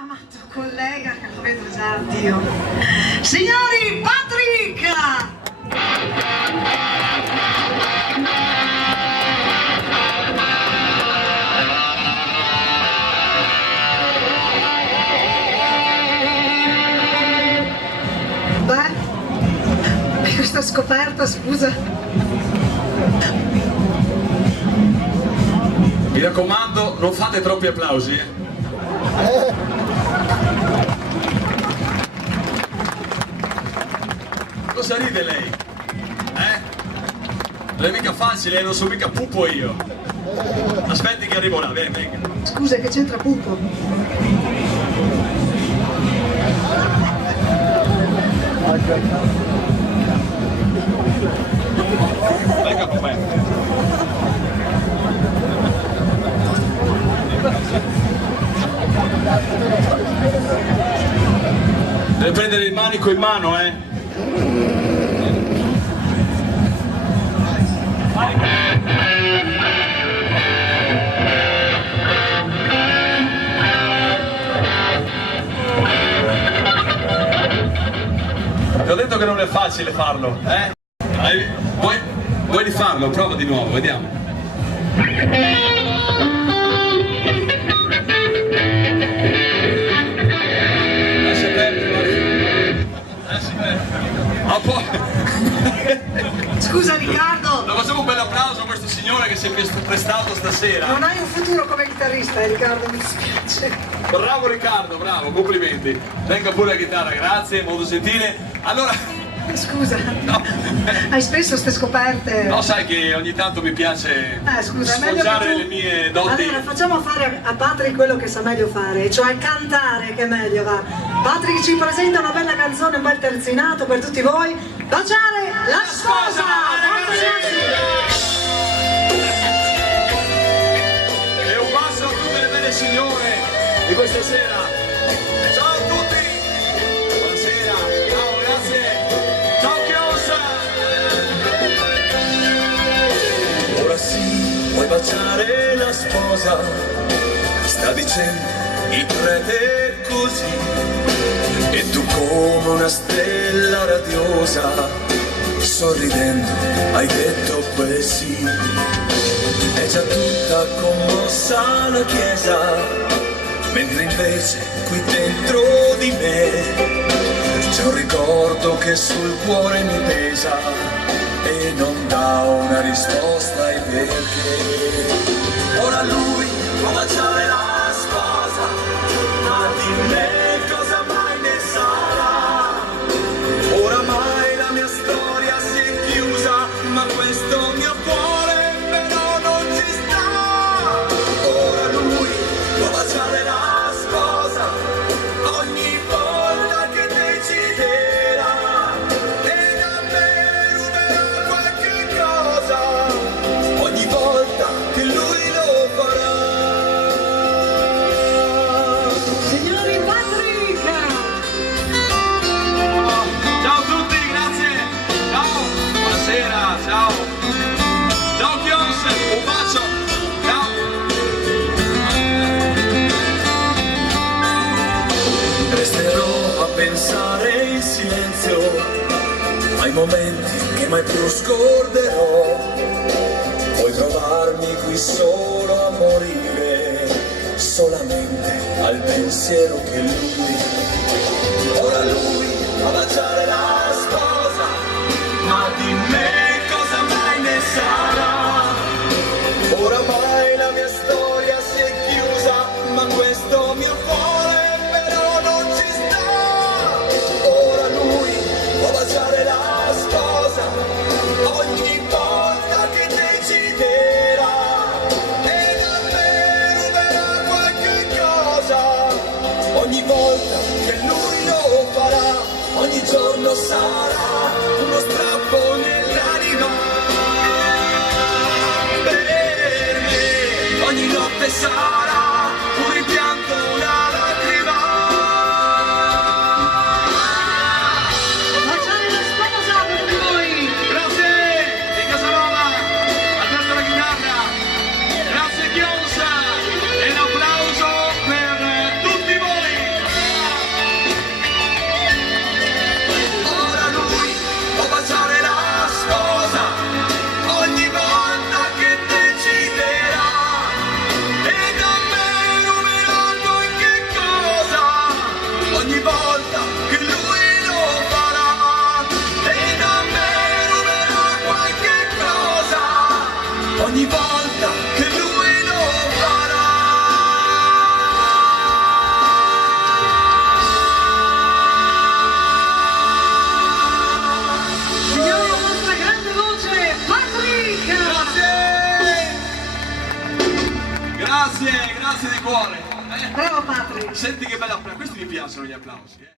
amato collega, che lo vedo già, Dio. Signori, Patrick! Beh, questa scoperta, scusa. Mi raccomando, non fate troppi applausi. Cosa ride lei? Non è mica facile, non sono mica pupo io. Aspetti che arrivo là, venga. Scusa, che c'entra pupo? Venga con me. Deve prendere il manico in mano, Ti ho detto che non è facile farlo, Vuoi rifarlo? Prova di nuovo, vediamo. Scusa Riccardo! Lo facciamo un bel applauso a questo signore che si è prestato stasera. Non hai un futuro come chitarrista, Riccardo, mi dispiace. Bravo Riccardo, bravo, complimenti. Venga pure la chitarra, grazie, molto gentile. Allora... Scusa, no. Hai spesso ste scoperte? No, sai che ogni tanto mi piace scusa, è meglio sfoggiare che tu... le mie doti. Allora, facciamo fare a Patrick quello che sa meglio fare, cioè cantare, che meglio va. Patrick ci presenta una bella canzone, un bel terzinato per tutti voi. Baciare la sposa! E un bacio a tutte le belle signore di questa sera. Ciao a tutti! Buonasera, ciao, grazie! Ciao Chiosa! Ora sì, vuoi baciare la sposa? Sta dicendo il prete così. E tu come una stella radiosa, sorridendo hai detto quel sì. È già tutta commossa la chiesa, mentre invece qui dentro di me c'è un ricordo che sul cuore mi pesa e non dà una risposta ai perché. Ora lui può baciare la sposa, ma di me cosa mai ne sarà? Oramai la mia storia si è chiusa, ma questo mio cuore però non ci sta. Ora lui può baciare la sposa ogni volta che deciderà, e da me ruberà qualche cosa ogni volta che lui lo farà. Signori Patrick! Ciao a tutti, grazie! Ciao! Buonasera, ciao! Ciao Chios, un bacio! Ciao! Resterò a pensare in silenzio ai momenti che mai più scorderò. Puoi trovarmi qui solo a morire, solamente al pensiero che lui va a baciare la sposa, ma di me cosa mai ne sarà? Oramai la mia storia si è chiusa, ma questo mio cuore però non ci sta. Ora lui può baciare la sposa ogni volta che deciderà, e da me ruberà qualche cosa ogni volta che lui lo farà. Ogni giorno sarà uno strappo nell'anima per me, ogni notte sarà un rimpianto, una lacrima. Baciare la sposa per voi! Grazie! Di Casanova, Alberto la chitarra, grazie Chiosa, e un applauso per tutti voi! ogni volta che lui lo farà. Signori, la nostra grande voce, Patrick! Grazie di cuore. Bravo Patrick! Senti che bella applausi, questi mi piacciono gli applausi.